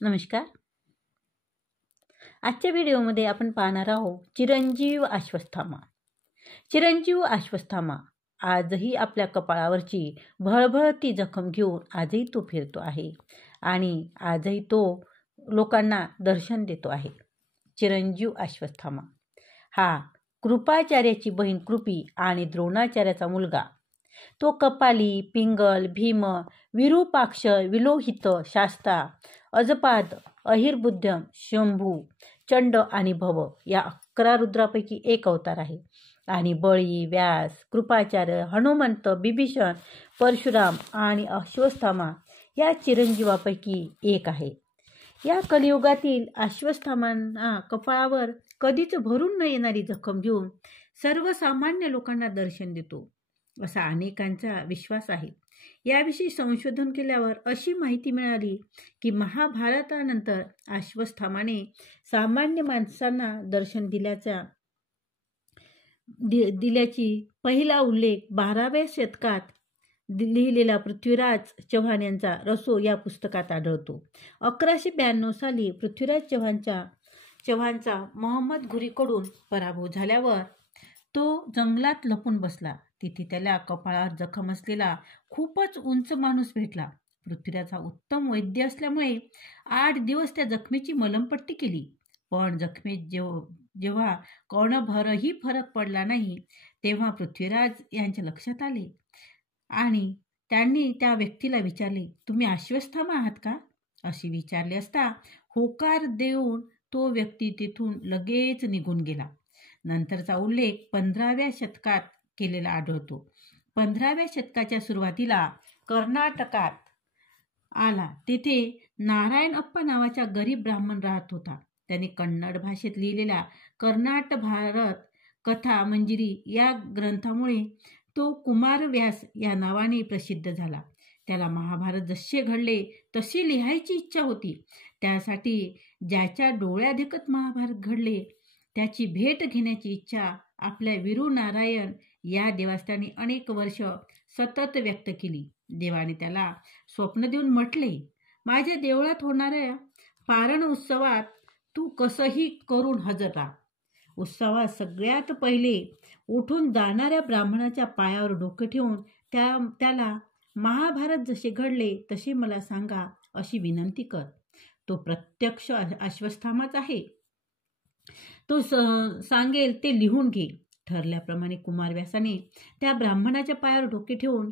नमस्कार. आजच्या व्हिडिओमध्ये आपण पाहणार आहोत चिरंजीव अश्वत्थामा. चिरंजीव अश्वत्थामा आजही आपल्या कपाळावरची भळभळती जखम घेऊन आजही तो फिरतो आहे आणि आजही तो लोकांना दर्शन देतो आहे. चिरंजीव अश्वत्थामा हा कृपाचार्याची बहीण कृपी आणि द्रोणाचार्याचा मुलगा. तो कपाली, पिंगल, भीम, विरूपाक्ष, विलोहित, शास्ता, अजपाद, अहिर्बुद्धम, शंभू, चंड आणि भव या 11 रुद्रापैकी एक अवतार आहे आणि बळी, व्यास, कृपाचार्य, हनुमंत, बिभीषण, परशुराम आणि अश्वत्थामा या चिरंजीवापैकी एक आहे. या कलियुगातील अश्वत्थामांना कपाळावर कधीच भरून न येणारी जखम घेऊन सर्वसामान्य लोकांना दर्शन देतो असा अनेकांचा विश्वास आहे. याविषयी संशोधन केल्यावर अशी माहिती मिळाली की महाभारतानंतर अश्वत्थामाने सामान्य माणसांना दर्शन दिल्याची पहिला उल्लेख 12व्या शतकात लिहिलेला पृथ्वीराज चव्हाण यांचा रसो या पुस्तकात आढळतो. 1192 साली पृथ्वीराज चव्हाणचा मोहम्मद घुरीकडून पराभव झाल्यावर तो जंगलात लपून बसला. तिथे त्याला कपाळावर जखम असलेला खूपच उंच माणूस भेटला. पृथ्वीराजा उत्तम वैद्य असल्यामुळे 8 दिवस त्या जखमेची मलमपट्टी केली, पण जखमेत जेव्हा कणभरही फरक पडला नाही तेव्हा पृथ्वीराज यांच्या लक्षात आले आणि त्यांनी त्या व्यक्तीला विचारले, तुम्ही अश्वत्थामा आहात का? असे विचारले असता होकार देऊन तो व्यक्ती तिथून लगेच निघून गेला. नंतरचा उल्लेख 15व्या शतकात केलेला आढळतो. 15व्या शतकाच्या सुरुवातीला कर्नाटकात आला. तिथे नारायणअप्पा नावाचा गरीब ब्राह्मण राहत होता. त्याने कन्नड भाषेत लिहिलेल्या कर्नाट भारत कथा मंजिरी या ग्रंथामुळे तो कुमारव्यास या नावाने प्रसिद्ध झाला. त्याला महाभारत जसे घडले तशी लिहायची इच्छा होती. त्यासाठी ज्याच्या डोळ्यादेखत महाभारत घडले त्याची भेट घेण्याची इच्छा आपल्या वीरुनारायण या देवास त्याने अनेक वर्ष सतत व्यक्त केली. देवाने त्याला स्वप्न देऊन म्हटले, माझ्या देवळात होणाऱ्या पारण उत्सवात तू कसंही करून हजर राहा. उत्सवात सगळ्यात पहिले उठून जाणाऱ्या ब्राह्मणाच्या पायावर डोके ठेवून त्याला महाभारत जसे घडले तसे मला सांगा अशी विनंती कर. तो प्रत्यक्ष अश्वत्थामाच आहे. तो सांगेल ते लिहून घे. ठरल्याप्रमाणे कुमारव्यासाने त्या ब्राह्मणाच्या पायावर डोके ठेवून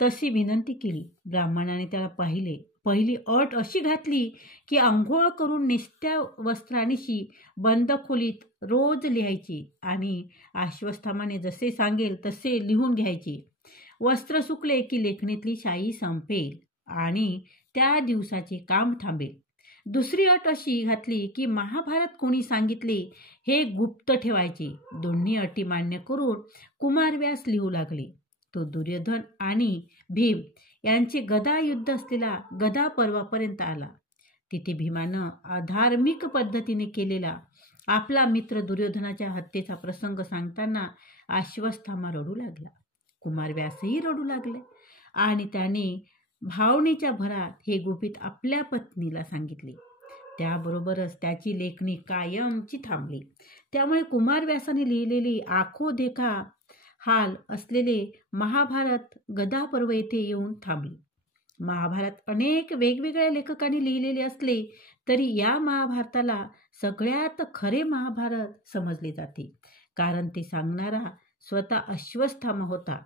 तशी विनंती केली. ब्राह्मणाने त्याला पाहिले. पहिली अट अशी घातली की आंघोळ करून नेसत्या वस्त्रानिशी बंद खोलीत रोज लिहायची आणि अश्वत्थामाने जसे सांगेल तसे लिहून घ्यायचे. वस्त्र सुकले की लेखणीतली शाई संपेल आणि त्या दिवसाचे काम थांबेल. दुसरी अट अशी घातली की महाभारत कोणी सांगितले हे गुप्त ठेवायचे. दोन्ही अटी मान्य करून कुमारव्यास लिहू लागले. तो दुर्योधन आणि भीम यांचे गदा युद्ध असलेला गदा पर्वापर्यंत आला. तिथे भीमानं अधार्मिक पद्धतीने केलेला आपला मित्र दुर्योधनाच्या हत्येचा प्रसंग सांगताना अश्वत्थामा रडू लागला. कुमारव्यासही रडू लागले आणि त्याने भावनेच्या भरात हे गुपित आपल्या पत्नीला सांगितले. त्याबरोबरच त्याची लेखणी कायमची थांबली. त्यामुळे कुमारव्यासाने लिहिलेली आखो देखा हाल असलेले महाभारत गदा पर्व येथे येऊन थांबली. महाभारत अनेक वेगवेगळ्या लेखकांनी लिहिलेले असले तरी या महाभारताला सगळ्यात खरे महाभारत समजले जाते, कारण ते सांगणारा स्वतः अश्वत्थामा होता.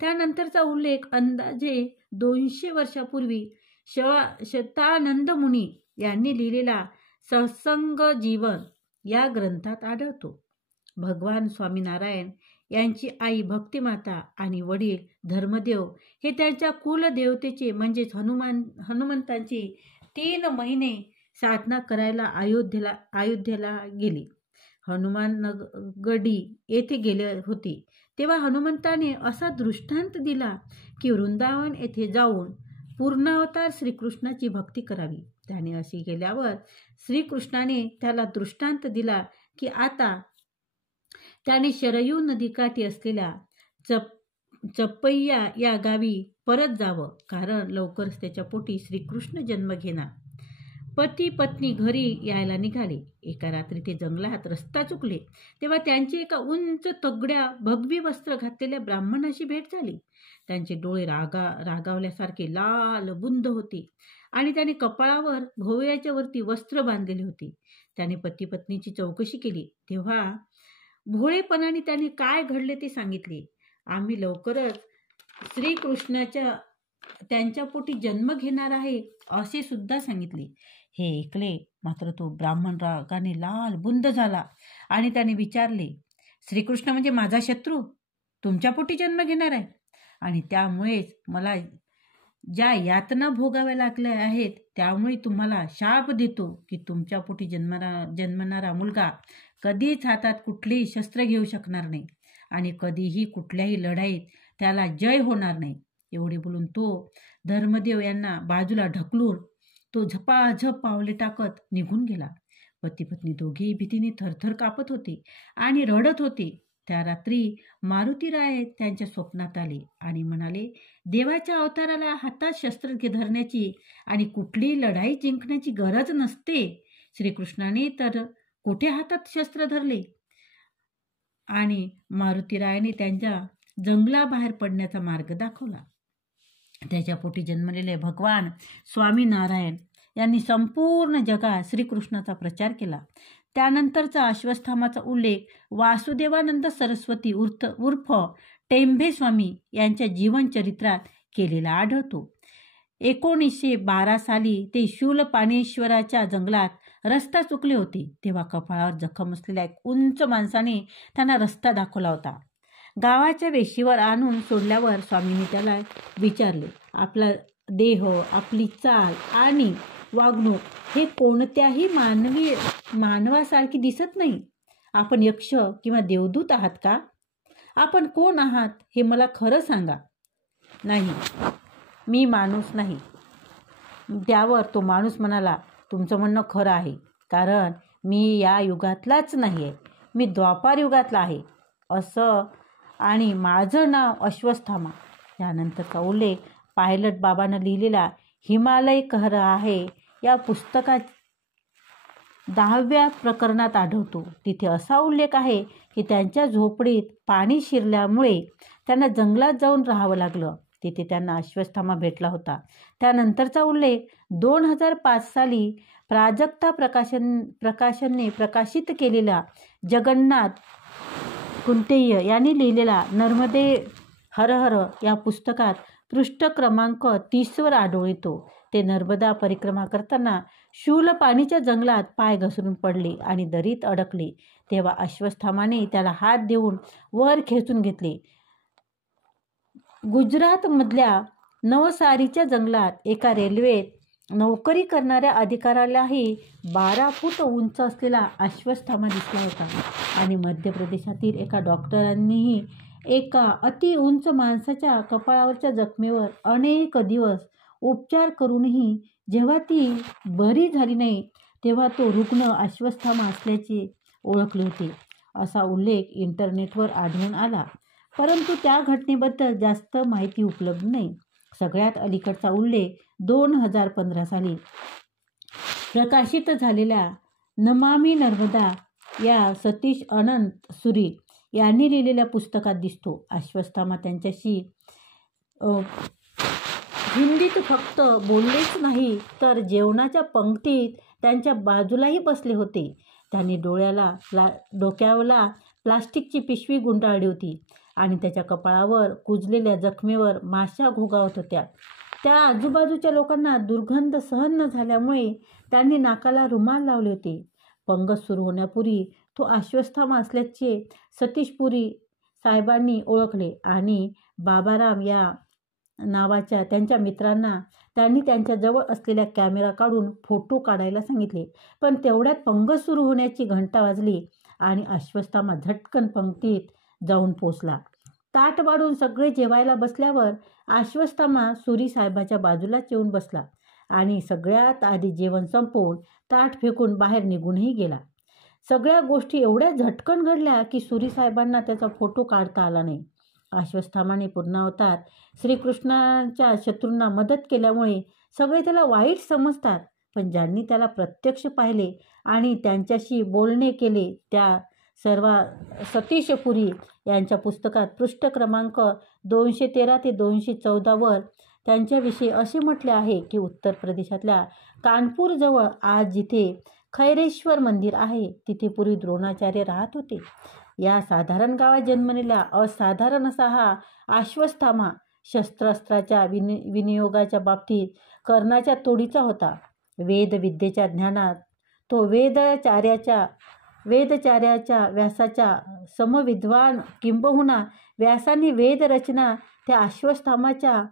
त्यानंतरचा उल्लेख अंदाजे 200 वर्षापूर्वी शतानंद मुनी यांनी लिहिलेला सत्संग जीवन या ग्रंथात आढळतो. भगवान स्वामीनारायण यांची आई भक्तिमाता आणि वडील धर्मदेव हे त्यांच्या कुलदेवतेचे म्हणजेच हनुमंतांची 3 महिने साधना करायला अयोध्येला गेले. हनुमानगडी येथे गेले होते तेव्हा हनुमंताने असा दृष्टांत दिला की वृंदावन येथे जाऊन पूर्णावतार श्रीकृष्णाची भक्ती करावी. त्याने असे केल्यावर श्रीकृष्णाने त्याला दृष्टांत दिला की आता त्याने शरयू नदीकाठी असलेल्या चप्पय्या या गावी परत जावं, कारण लवकरच त्याच्या पोटी श्रीकृष्ण जन्म घेणार. पती पत्नी घरी यायला निघाले. एका रात्री ते जंगलात रस्ता चुकले. तेव्हा त्यांची एका उंच तगड्या भगवी वस्त्र घातलेल्या ब्राह्मणाशी भेट झाली. त्यांचे डोळे रागावल्यासारखे लाल बुंद होते आणि त्याने कपाळावर भोवयाच्या वरती वस्त्र बांधलेले होते. त्याने पती पत्नीची चौकशी केली. तेव्हा भोळेपणाने त्याने काय घडले ते सांगितले. आम्ही लवकरच श्रीकृष्णाच्या त्यांच्या पोटी जन्म घेणार आहे असे सुद्धा सांगितले. हे ऐकले मात्र तो ब्राह्मण रागाने लाल बुंद झाला आणि त्याने विचारले, श्रीकृष्ण म्हणजे माझा शत्रू तुमच्या पोटी जन्म घेणार आहे आणि त्यामुळेच मला ज्या यातना भोगाव्या लागल्या आहेत त्यामुळे तुम्हाला शाप देतो की तुमच्या पोटी जन्मणारा मुलगा कधीच हातात कुठलेही शस्त्र घेऊ शकणार नाही आणि कधीही कुठल्याही लढाईत त्याला जय होणार नाही. एवढे बोलून तो धर्मदेव यांना बाजूला ढकलून तो झपाझप पावले टाकत निघून गेला. पती पत्नी दोघेही भीतीने थरथर कापत होते आणि रडत होते. त्या रात्री मारुतीराय त्यांच्या स्वप्नात आले आणि म्हणाले, देवाच्या अवताराला हातात शस्त्र धरण्याची आणि कुठलीही लढाई जिंकण्याची गरज नसते. श्रीकृष्णाने तर कुठे हातात शस्त्र धरले? आणि मारुतीरायाने त्यांच्या जंगलाबाहेर पडण्याचा मार्ग दाखवला. त्याच्या पोटी जन्मलेले भगवान स्वामीनारायण यांनी संपूर्ण जगात श्रीकृष्णाचा प्रचार केला. त्यानंतरचा अश्वत्थामाचा उल्लेख वासुदेवानंद सरस्वती उर्फ टेंभे स्वामी यांच्या जीवनचरित्रात केलेला आढळतो. 1912 साली ते शूलपाणेश्वराच्या जंगलात रस्ता चुकले होते. तेव्हा कपाळावर जखम असलेल्या एक उंच माणसाने त्यांना रस्ता दाखवला होता. गावाच्या वेशीवर आणून सोडल्यावर स्वामींनी त्याला विचारले, आपला देह, आपली चाल आणि वागणूक हे कोणत्याही मानवासारखी दिसत नाही. आपण यक्ष किंवा देवदूत आहात का? आपण कोण आहात हे मला खरं सांगा. नाही, मी माणूस नाही. त्यावर तो माणूस म्हणाला, तुमचं म्हणणं खरं आहे, कारण मी या युगातलाच नाही आहे, मी द्वापार युगातला आहे असं, आणि माझं नाव अश्वत्थामा. यानंतरचा उल्लेख पायलट बाबानं लिहिलेला हिमालय कह रहा है या पुस्तकात 10व्या प्रकरणात आढळतो. तिथे असा उल्लेख आहे की त्यांच्या झोपडीत पाणी शिरल्यामुळे त्यांना जंगलात जाऊन राहावं लागलं. तिथे त्यांना अश्वत्थामा भेटला होता. त्यानंतरचा उल्लेख 2005 साली प्राजक्ता प्रकाशनने प्रकाशित केलेला जगन्नाथ कुंटेय यांनी लिहिलेला नर्मदे हर हर या पुस्तकात पृष्ठ क्रमांक 30वर आढळून येतो. ते नर्मदा परिक्रमा करताना शूलपाणीच्या जंगलात पाय घसरून पडले आणि दरीत अडकले. तेव्हा अश्वत्थामाने त्याला हात देऊन वर खेचून घेतले. गुजरातमधल्या नवसारीच्या जंगलात एका रेल्वेत नोकरी करणाऱ्या अधिकाऱ्यालाही 12 फूट उंच असलेला अश्वत्थामा दिसला होता. आणि मध्य प्रदेशातील एका डॉक्टरांनीही एका अति उंच माणसाच्या कपाळावरच्या जखमेवर अनेक दिवस उपचार करूनही जेव्हा ती बरी झाली नाही तेव्हा तो रुग्ण अश्वत्थामा असल्याचे ओळखले होते, असा उल्लेख इंटरनेटवर आढळून आला. परंतु त्या घटनेबद्दल जास्त माहिती उपलब्ध नाही. सगळ्यात अलीकडचा उल्लेख 2015 साली प्रकाशित झालेल्या नमामि नर्मदा या सतीश अनंत सुरी यांनी लिहिलेल्या पुस्तकात दिसतो. अश्वत्थामा त्यांच्याशी हिंदीत फक्त बोललेच नाही तर जेवणाच्या पंक्तीत त्यांच्या बाजूलाही बसले होते. त्यांनी डोक्याला प्लास्टिकची पिशवी गुंडाळली होती आणि त्याच्या कपाळावर कुजलेल्या जखमेवर माशा घोगावत होत्या. त्या आजूबाजूच्या लोकांना दुर्गंध सहन न झाल्यामुळे त्यांनी नाकाला रुमाल लावले होते. पंगत सुरू होण्यापूर्वी तो अश्वत्थामा असल्याचे सतीशपुरी साहेबांनी ओळखले आणि बाबाराम या नावाच्या त्यांच्या मित्रांना त्यांनी त्यांच्याजवळ असलेला कॅमेरा काढून फोटो काढायला सांगितले. पण तेवढ्यात पंगत सुरू होण्याची घंटा वाजली आणि अश्वत्थामा झटकन पंक्तीत जाऊन पोचला. ताट वाढून सगळे जेवायला बसल्यावर अश्वत्थामा सुरी साहेबाच्या बाजूलाच येऊन बसला आणि सगळ्यात आधी जेवण संपवून ताट फेकून बाहेर निघूनही गेला. सगळ्या गोष्टी एवढ्या झटकन घडल्या की सुरी साहेबांना त्याचा फोटो काढता आला नाही. अश्वत्थामाने पूर्णावतार श्रीकृष्णाच्या शत्रूंना मदत केल्यामुळे सगळे त्याला वाईट समजतात. पण ज्यांनी त्याला प्रत्यक्ष पाहिले आणि त्यांच्याशी बोलणे केले त्या सर्व सतीश पुरी यांच्या पुस्तकात पृष्ठ क्रमांक 213 ते 214 त्यांच्याविषयी असे म्हटले आहे की उत्तर प्रदेशातल्या कानपूरजवळ आज जिथे खैरेश्वर मंदिर आहे तिथे पूर्वी द्रोणाचार्य राहत होते. या साधारण गावात जन्मलेला असाधारण असा हा अश्वत्थामा शस्त्रास्त्राच्या विनियोगाच्या बाबतीत कर्णाच्या तोडीचा होता. वेदविद्येच्या ज्ञानात तो वेदचार्याच्या व्यासाच्या समविद्वान, किंबहुना व्यासाने वेदरचना त्या अश्वत्थामाच्या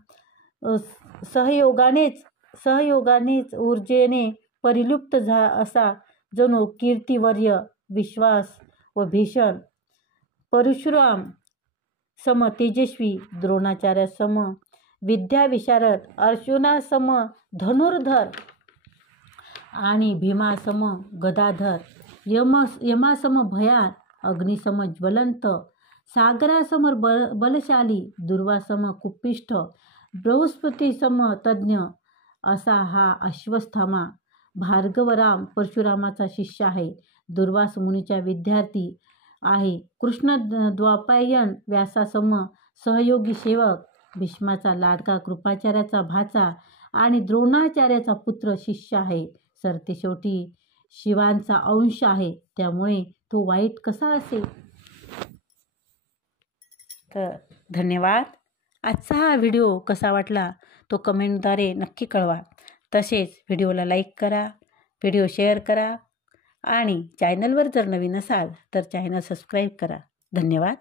सहयोगानेच ऊर्जेने परिलुप्त असा जणू कीर्तिवर्य, विश्वास व भीषण, परशुराम सम तेजस्वी, द्रोणाचार्य सम विद्याविशारद, अर्जुनासम धनुर्धर आणि भीमासम गदाधर, यमासम भयान, अग्निसम ज्वलंत, सागरासम बलशाली, दुर्वासम कुपिष्ठ, बृहस्पतीसम तज्ञ असा हा अश्वत्थामा भार्गवराम परशुरामाचा शिष्य आहे. दुर्वास मुनीच्या विद्यार्थी आहे. कृष्ण द्वापायन व्यासासम सहयोगी सेवक, भीष्माचा लाडका कृपाचार्याचा भाचा आणि द्रोणाचार्याचा पुत्र शिष्य आहे. सरतेशेवटी शिवांचा अंश आहे, त्यामुळे तो वाईट कसा असेल. तर धन्यवाद. आजचा हा व्हिडिओ कसा वाटला तो कमेंटद्वारे नक्की कळवा. तसेच व्हिडिओला लाईक करा, व्हिडिओ शेअर करा आणि चॅनलवर जर नवीन असाल तर चॅनल सबस्क्राईब करा. धन्यवाद.